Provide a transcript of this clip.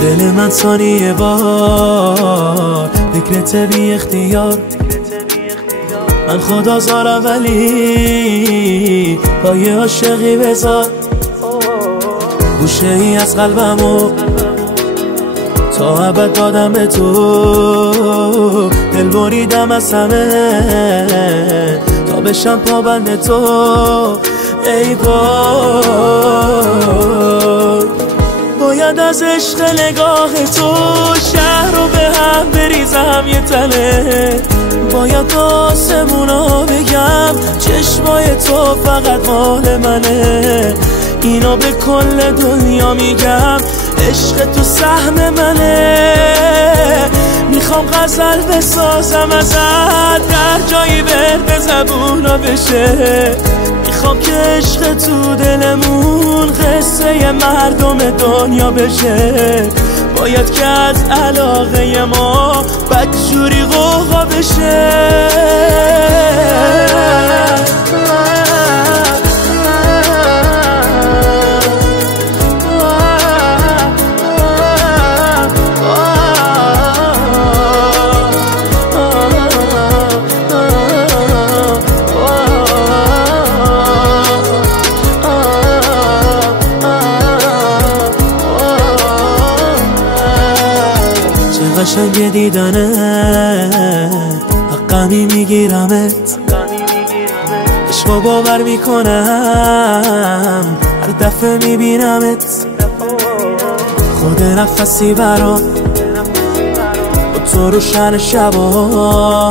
دل من ثانیه بار فکرت بی اختیار. من خدا زارم ولی پای عاشقی بذار. گوشه ای از قلبمو تا ابد دادم به تو. دل بریدم از همه تا بشم پابند تو. ای وای باید از عشق نگاه تو شهر رو به هم بریزم یه تله. باید آسمونا بگم چشمای تو فقط مال منه. اینو به کل دنیا میگم عشق تو سهم منه. میخوام غزل بسازم ازت در جایی ورد زبونا بشه. میخوام که عشق تو دلمون قصه مردم دنیا بشه. باید که از علاقه ما بدجوری غوغا بشه. قشنگ دیدنه حقمی میگیرمت. عشقو باور میکنم هر دفعه میبینمت. خود نفسی برام با تو روشن شبا.